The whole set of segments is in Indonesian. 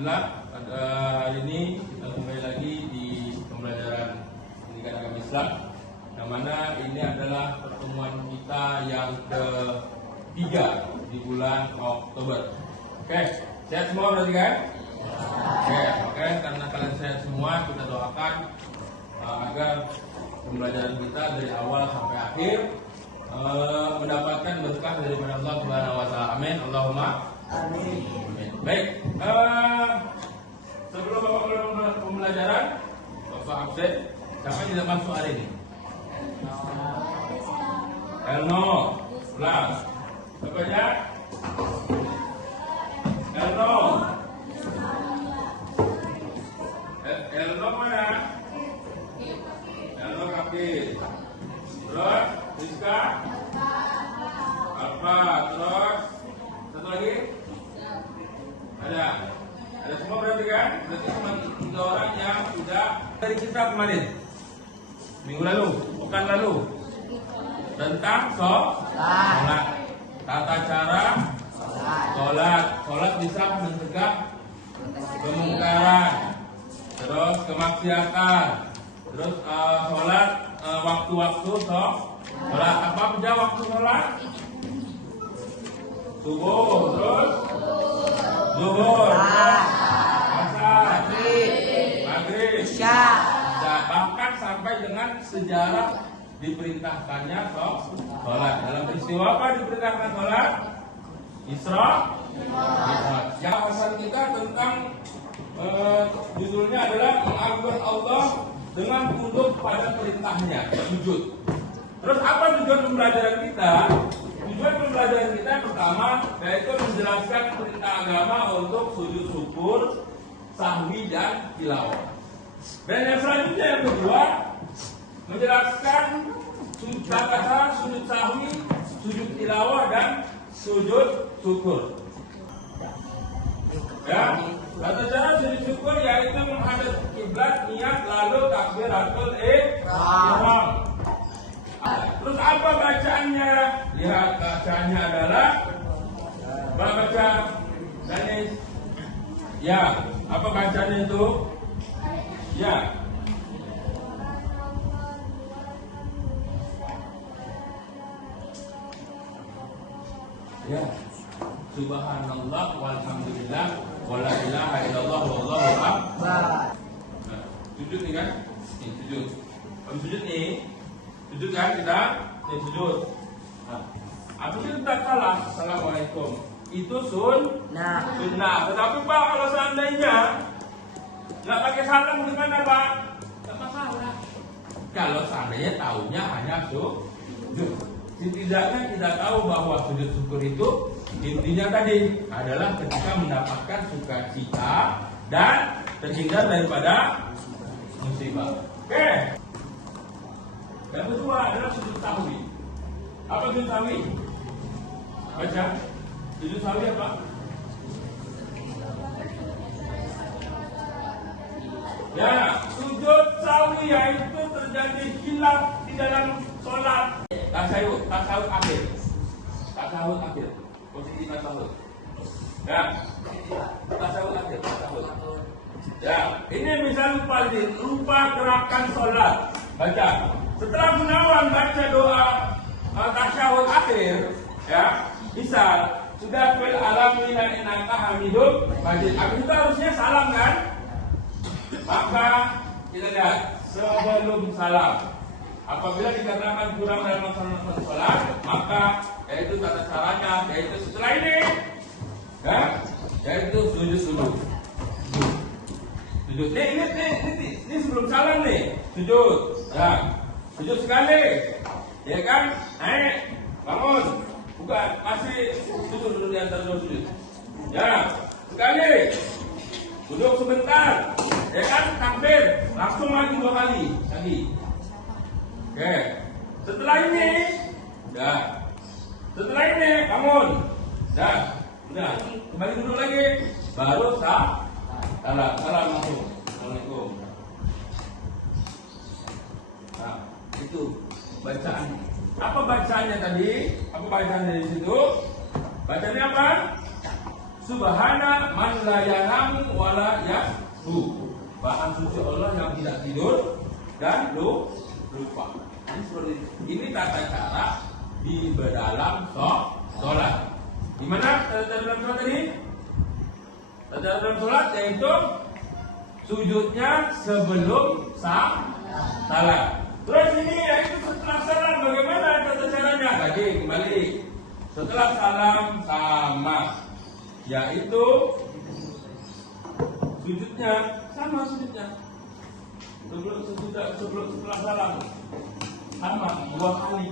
Alhamdulillah pada hari ini kita kembali lagi di pembelajaran pendidikan agama Islam, yang mana ini adalah pertemuan kita yang ketiga di bulan Oktober. Oke, sehat semua berarti kan? Oke, karena kalian sehat semua, kita doakan agar pembelajaran kita dari awal sampai akhir mendapatkan berkah daripada Allah Subhanahu wa taala. Amin. Allahumma amin. Baik, sebelum Bapak mulai pembelajaran, Bapak absen. Siapa yang tidak masuk hari ini? Elno, pulang. Bapaknya? Elno. Elno mana? Elno Kapil. Terus, Rizka? Alfa. Terus, satu lagi? Ada semua berarti kan? Berarti cuma 3 orang yang sudah dari kita kemarin, minggu lalu, pekan lalu, tentang sholat, tata cara sholat bisa mencegah kemungkaran, terus kemaksiatan, terus sholat waktu-waktu sholat apa aja waktu sholat? Subuh, terus zuhur, asar, maghrib, isya, bahkan sampai dengan sejarah diperintahkannya sholat. Dalam peristiwa apa diperintahkan sholat? Isra. Yang bahasan kita tentang judulnya adalah mengagungkan Allah dengan tunduk pada perintahnya, sujud. Terus apa tujuan pembelajaran kita? Tujuan pembelajaran kita pertama yaitu menjelaskan perintah agama untuk sujud syukur, sahwi dan tilawah. Dan yang selanjutnya yang kedua menjelaskan tata cara sujud sahwi, sujud tilawah dan sujud syukur. Ya, tata cara sujud syukur yaitu menghadap kiblat, niat lalu takbiratul ihram. Terus apa bacaannya? Lihat, bacaannya adalah baca Danis. Ya, apa bacaannya itu? Ya. Ya. Subhanallah walhamdulillah wala ilaha illallah wallahu akbar. Nah, sujud nih kan? Nih, sujud. Habis sujud nih. Sujud kan kita? Nih sujud. Nah, habis itu kita salam. Assalamualaikum. Itu sunnah. Tetapi Pak, kalau seandainya nggak pakai salam gimana Pak? Nggak masalah. Kalau seandainya tahunya hanya sujud. Setidaknya kita tahu bahwa sujud syukur itu intinya tadi adalah ketika mendapatkan sukacita dan terhindar daripada musibah. Oke. Yang kedua adalah sujud sahwi. Apa sujud sahwi? Baca. Sujud sahwi apa? Ya, sujud sahwi yaitu terjadi hilaf di dalam sholat. Tasawuf akhir. Posisi tasawuf. Ya. Tasawuf akhir. Ya, ini misal lupa gerakan sholat. Baca. Setelah gunawan baca doa tasyahud akhir, ya, misal sudah fil alamina innaka hamidum majid. Habis itu harusnya salam kan? Maka kita lihat sebelum salam. Apabila dikatakan kurang dalam melaksanakan salat, maka yaitu tata caranya, yaitu setelah ini, ya, yaitu sujud dulu. Sujud. Ini sebelum salam nih, sujud. Ya. Sujud sekali, ya kan? Naik, bangun, bukan, masih duduk di antara dua sujud. Ya, sekali, duduk sebentar, ya kan? Takbir, langsung lagi 2 kali, lagi. Oke, setelah ini, dah. Setelah ini, bangun, dah, udah, kembali duduk lagi, baru salam langsung. Assalamualaikum. Nah, itu bacaan. Apa bacaannya tadi? Apa bacaan dari situ? Bacanya apa? Subhana man la yanamu wa la yashu. Maha suci Allah yang tidak tidur dan lupa. Ini tata cara di dalam sholat. Gimana tata dalam sholat tadi? Tata dalam sholat yaitu sujudnya sebelum salam. Terus ini yaitu setelah salam bagaimana tata caranya? Tadi kembali setelah salam sama, yaitu sujudnya sama sujudnya setelah salam sama 2 kali.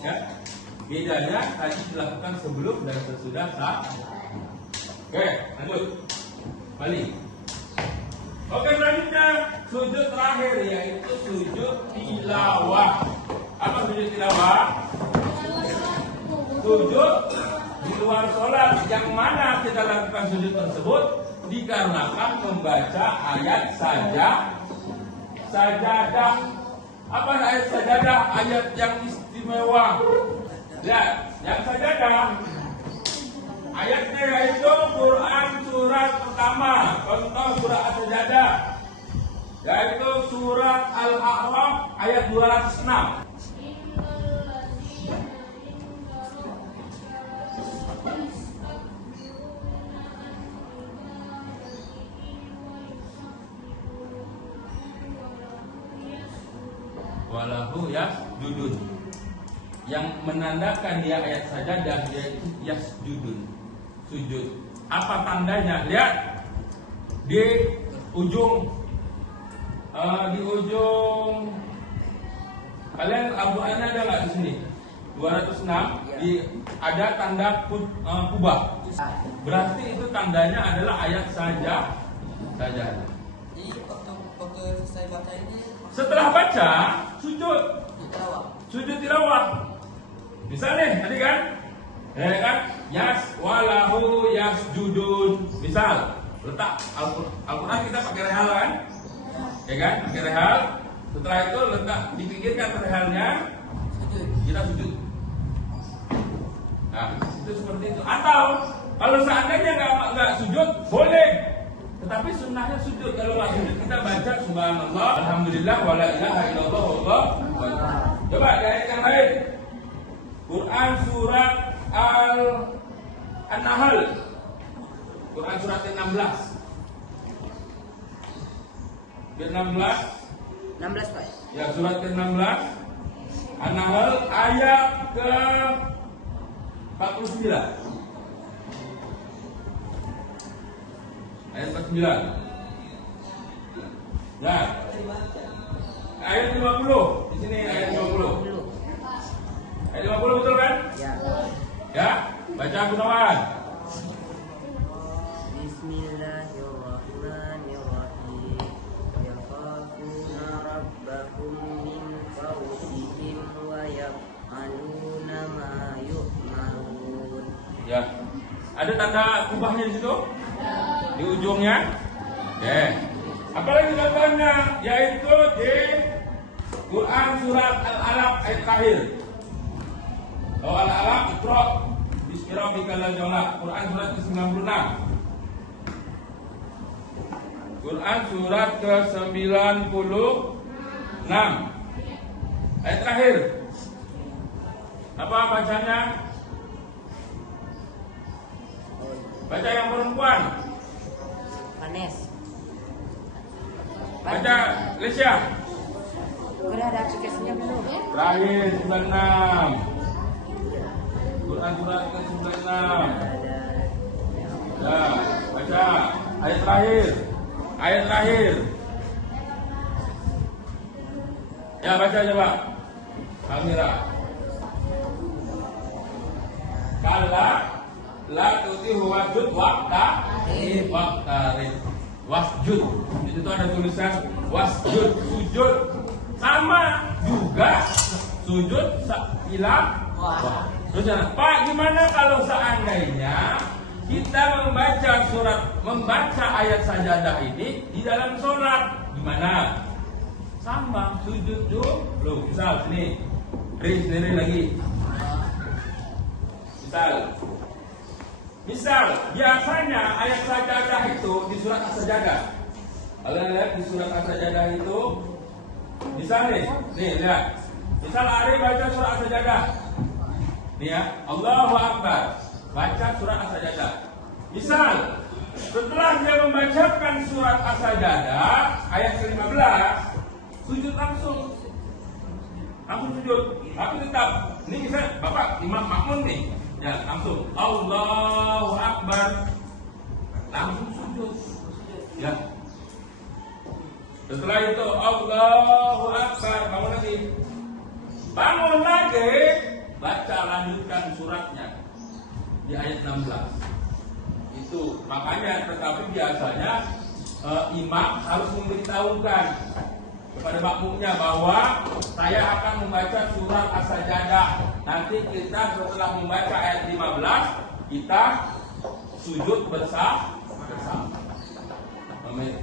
Ya, bedanya tadi dilakukan sebelum dan sesudah salam. Oke, lanjut balik. Oke, selanjutnya sujud terakhir yaitu sujud tilawah. Apa sujud tilawah? Sujud di luar sholat, yang mana kita lakukan sujud tersebut dikarenakan membaca ayat sajadah. Apa ayat sajadah? Ayat yang istimewa. Ya, yang sajadah ayatnya yaitu Quran surat pertama, contoh surat As-Sajadah, yaitu surat Al-A'raf ayat 206. Walahu yasjudun. Yang menandakan dia ayat sajadah yaitu yasjudun, sujud. Apa tandanya? Lihat di ujung kalian Al-Qur'an ada nggak di sini? 206 ada tanda kubah. Berarti itu tandanya adalah ayat sajadah. Jadi waktu selesai baca ini Setelah baca sujud tilawah. Misalnya tadi kan, ya kan, yas walahu yasjudun. Misal letak Al-Quran kita pakai rehal kan, ya kan, pakai rehal. Setelah itu letak dipikirkan rehalnya, kita sujud. Nah, itu seperti itu. Atau kalau seandainya nggak sujud, boleh. Tetapi sunnahnya sujud. Kalau nggak sujud kita baca subhanallah, alhamdulillah, wala ilaha illallah, wallahu akbar. Coba ayat yang lain. Quran surat An-Nahl. Quran surat ke-16. 16 Pak. Ya, surat ke-16 An-Nahl ayat ke-49. Ayat 49. Ya. Ayat 50. Di sini ayat 50. Ayat 50 betul kan? Ya. Ya, baca Gunawan. Bismillahirrahmanirrahim. Yakhafuna rabbahum min fawqihim wa yaf'aluna ma yu'marun. Ya. Ada tanda kubahnya di situ? Di ujungnya. Oke. Apalagi contohnya yaitu di Quran surat Al-Alaq ayat terakhir. Al-Alaq Iqra bismi rabbikal ladzi khalaq. Quran surat ke-96. Quran surat ke-96 ayat terakhir. Apa bacanya? Baca yang perempuan. Panes. Baca Lesya. Udah ada aplikasinya belum? Terakhir 96. Quran surat ke-96. Ya, baca ayat terakhir. Ayat terakhir. Ya, baca coba. Amira. Kala la tutihu wasjud waqtarib. Wasjud. Di situ ada tulisan wasjud, sujud. Sama juga sujud tilawah. Terus Pak, gimana kalau seandainya kita membaca ayat sajadah ini di dalam sholat? Gimana? Sama, sujud dulu. Misal sini, sendiri lagi. Misal Misal, biasanya ayat sajadah itu di surat As-Sajadah. Kalian lihat di surat As-Sajadah itu, misal nih lihat. Misal Ari baca surat As-Sajadah. Nih ya, Allahu Akbar. Baca surat As-Sajadah. Misal, setelah dia membacakan surat As-Sajadah ayat ke-15, sujud langsung sujud. Tapi tetap, ini bisa Bapak imam makmum nih, ya langsung Allahu Akbar, langsung sujud. Ya. Setelah itu Allahu Akbar, bangun lagi, baca lanjutkan suratnya di ayat 16. Itu makanya, tetapi biasanya imam harus memberitahukan kepada makmumnya bahwa saya akan membaca surat As-Sajadah. Nanti kita setelah membaca ayat 15 kita sujud bersama.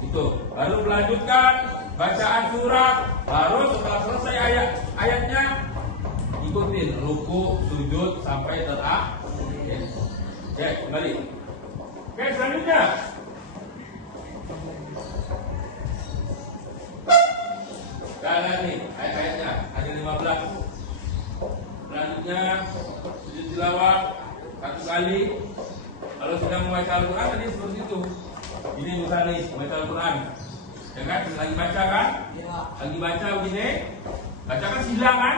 Itu baru melanjutkan bacaan surat, baru setelah selesai ayatnya ikutin ruku, sujud sampai terakhir. Oke, kembali. Oke, selanjutnya kalian nih ayat-ayatnya ada 15. Selanjutnya sujud tilawah 1 kali. Kalau sedang membaca Al-Quran tadi seperti itu. Ini misalnya nih membaca Al-Quran, ya kan? Lagi baca kan? Lagi baca begini, baca kan sila kan?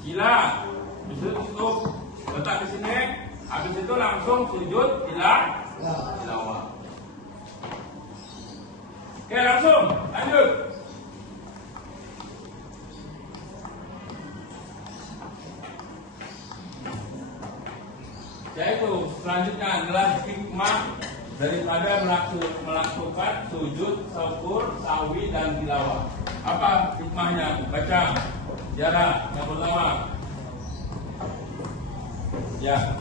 Sila. Itu letak di sini. Habis itu langsung sujud tilawah. Oke, langsung lanjut. Yaitu selanjutnya adalah hikmah daripada melakukan sujud, syukur, sawi dan tilawah. Apa hikmahnya? Baca sejarah yang pertama. Ya.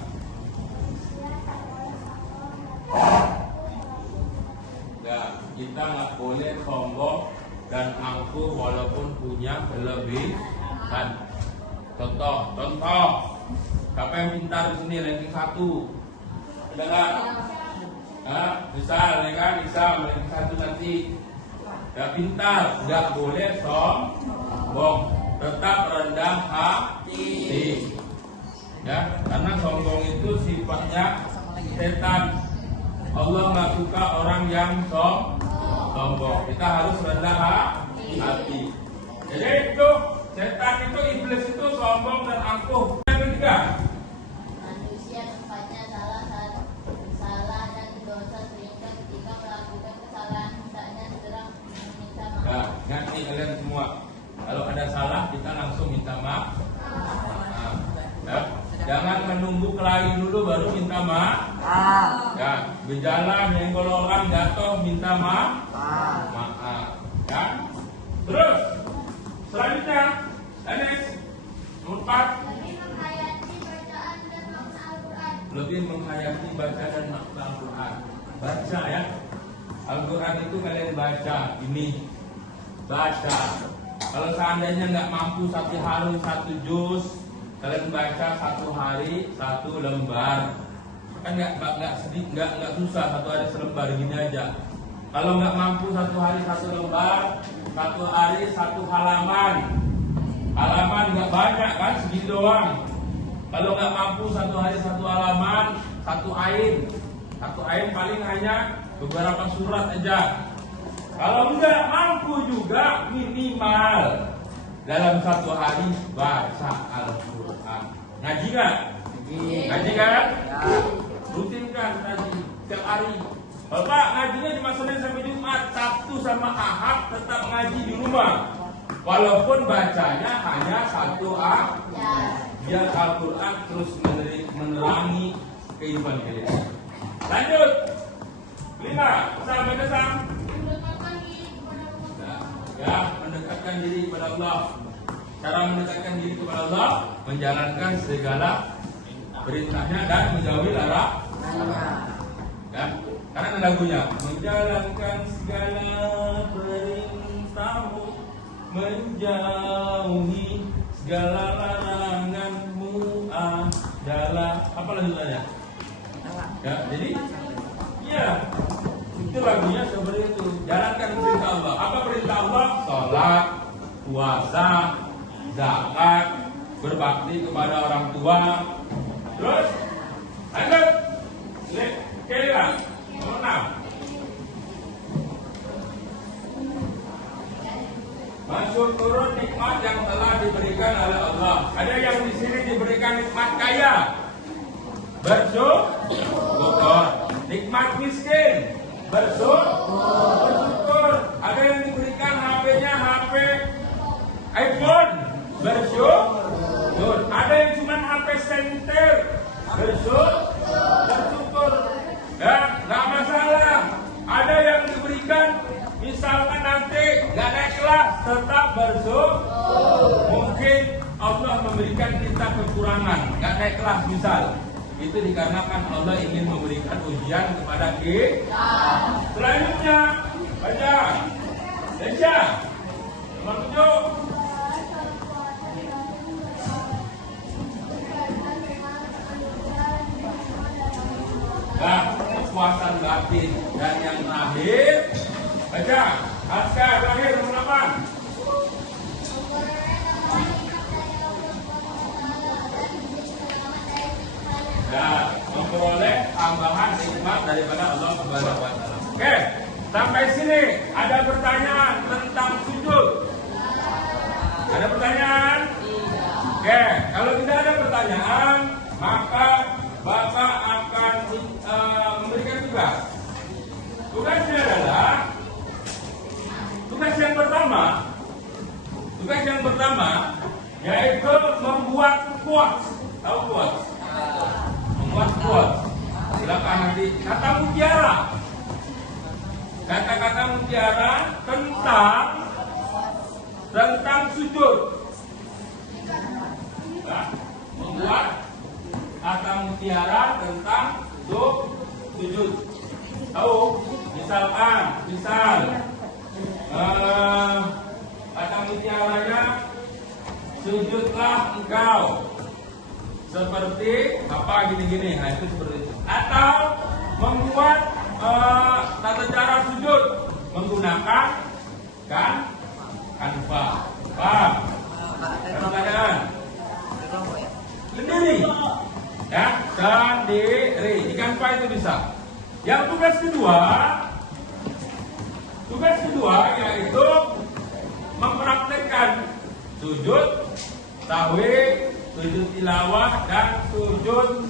Ya, kita nggak boleh sombong dan angkuh walaupun punya kelebihan. Contoh. Siapa yang pintar di sini ranking 1? Ada nggak? Nah, misal ya kan, ranking 1 nanti. Ya pintar, nggak boleh sombong, tetap rendah hati. Ya, karena sombong itu sifatnya setan. Allah nggak suka orang yang sombong. Kita harus rendah hati. Jadi itu setan itu, iblis itu sombong dan angkuh. Yang ketiga, manusia tempatnya salah dan dosa sehingga ketika melakukan kesalahan hendaknya segera meminta maaf. nah, ingat nih kalian semua, kalau ada salah kita langsung minta maaf. Ya. Jangan menunggu kelahi dulu baru minta maaf. Ya, berjalan nyenggol orang jatuh minta maaf. Ya. Terus selanjutnya, nomor 4. Lebih menghayati bacaan dan makna Al-Quran. Baca ya. Al-Quran itu kalian baca. Ini baca. Kalau seandainya nggak mampu 1 hari 1 juz, kalian baca 1 hari 1 lembar. Kan nggak susah 1 hari selembar, gini aja. Kalau nggak mampu 1 hari 1 lembar, 1 hari 1 halaman. Halaman nggak banyak kan, segini doang. Kalau nggak mampu 1 hari 1 halaman, 1 ain. 1 ain paling hanya beberapa surat aja. Kalau nggak mampu juga minimal dalam 1 hari baca Al-Quran. Ngaji nggak? Ngaji kan? Rutin kan ngaji setiap hari. Bapak ngajinya cuma Senin sampai Jumat, Sabtu sama Ahad tetap ngaji di rumah. Walaupun bacanya hanya 1 ayat. Biar Al-Quran terus menerangi kehidupan kalian. Lanjut. 5. Sampai Sam. Ya, mendekatkan diri kepada Allah. Cara mendekatkan diri kepada Allah, menjalankan segala perintahnya dan menjauhi larangannya. Ya, karena ada lagunya, menjalankan segala perintahmu, menjauhi segala laranganmu adalah apa lanjutannya? Ya, jadi iya. Itu lagunya seperti itu. Jalankan perintah Allah. Apa perintah Allah? Sholat, puasa, zakat, berbakti kepada orang tua. Terus, lanjut. Kira nomor 6. Mensyukuri nikmat yang telah diberikan oleh Allah. Ada yang di sini diberikan nikmat kaya, bersyukur. Nikmat miskin, bersyukur. Ada yang diberikan HP-nya HP iPhone, bersyukur. Ada yang cuma HP senter, bersyukur. Ya, nggak masalah. Ada yang diberikan, misalkan nanti nggak naik kelas, tetap bersyukur. Mungkin Allah memberikan kita kekurangan, nggak naik kelas misal. Itu dikarenakan Allah ingin memberikan ujian kepada kita. Selanjutnya, baca. Baca. Nomor 7. Nah, kepuasan batin. Dan yang terakhir, baca. Askar terakhir nomor 8. Dan memperoleh tambahan nikmat daripada Allah Subhanahu wa taala. Oke, sampai sini ada pertanyaan tentang sujud. Ada pertanyaan? Oke, kalau tidak ada pertanyaan, maka Bapak akan memberikan tugas. Tugasnya adalah tugas yang pertama yaitu membuat quotes. Tahu quotes? Membuat quotes. Silakan nanti kata mutiara. Kata-kata mutiara tentang sujud. Nah, membuat kata mutiara tentang sujud. Tahu? Misalkan, kata mutiaranya, sujudlah engkau seperti apa gini-gini. Nah, itu seperti itu. Atau membuat tata cara sujud menggunakan Canva. Paham? Kadang-kadang sendiri, ya, sendiri. Di Canva itu bisa. Yang tugas kedua yaitu mempraktekkan sujud sahwi, sujud tilawah, dan sujud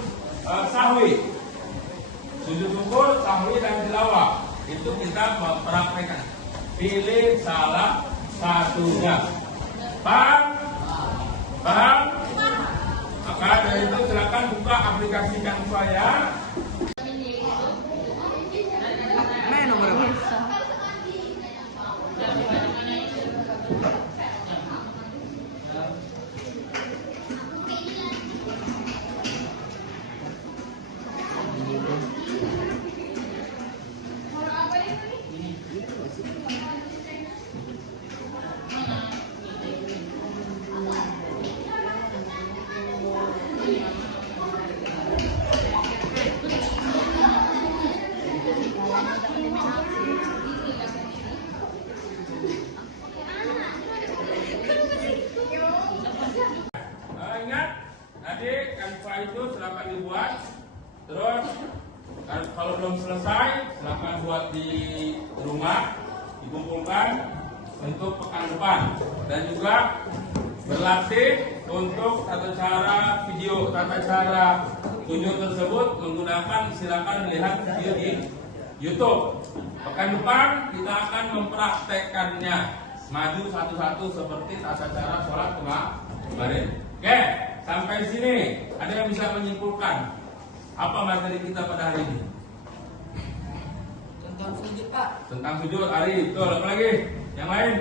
sahwi. Sujud syukur, sahwi, dan tilawah itu kita mempraktekkan. Pilih salah satunya. Paham? Maka dari itu silakan buka aplikasi Canva ya. Nomor berapa? Ingat, tadi Canva itu silakan dibuat. Terus kalau belum selesai, silakan buat di rumah, dikumpulkan untuk pekan depan, dan juga berlatih untuk tata cara video, tata cara sujud tersebut menggunakan, silakan melihat video di YouTube. Pekan depan kita akan mempraktekkannya, maju satu-satu seperti tata cara sholat kemarin. Oke, sampai sini ada yang bisa menyimpulkan apa materi kita pada hari ini? Tentang sujud, Pak. Tentang sujud hari, betul. Apa lagi? Yang lain?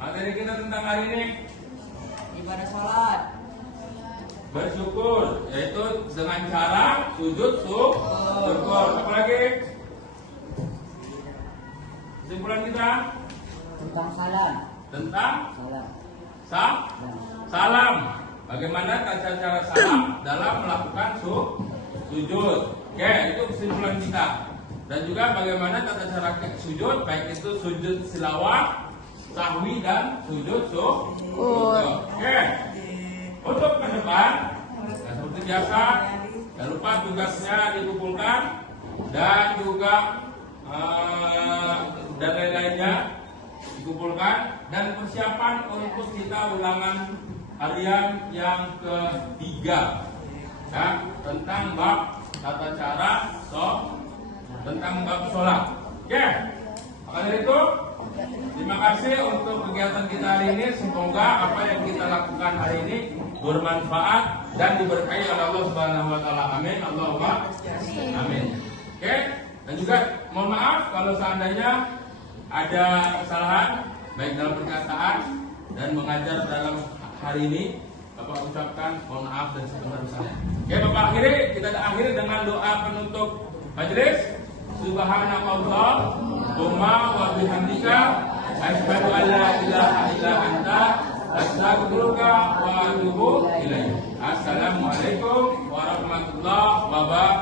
Materi kita tentang hari ini Ibadah sholat. bersyukur, yaitu dengan cara sujud syukur. Apa lagi? Kesimpulan kita Tentang salam. tentang Salam. salam. Bagaimana tata cara salam dalam melakukan sujud. Oke, itu kesimpulan kita. Dan juga bagaimana tata cara sujud, baik itu sujud tilawah, sahwi dan sujud syukur. Oke. Untuk ke depan, nah, seperti biasa, jangan lupa tugasnya dikumpulkan dan juga dan lain-lainnya dikumpulkan dan persiapan untuk kita ulangan harian yang ketiga ya, tentang bab tata cara tentang bab sholat. Oke, maka dari itu terima kasih untuk kegiatan kita hari ini. Semoga apa yang kita lakukan hari ini bermanfaat dan diberkahi oleh Allah Subhanahu wa taala. Amin. Allahumma amin. Oke, dan juga mohon maaf kalau seandainya ada kesalahan baik dalam perkataan dan mengajar dalam hari ini. Bapak ucapkan mohon maaf dan sebesar-besarnya. Oke, Bapak kita akhiri dengan doa penutup majelis. Subhanakallahumma wa bihamdika asyhadu an la ilaha illa anta astaghfiruka wa atubu ilaik. Assalamualaikum warahmatullahi wabarakatuh.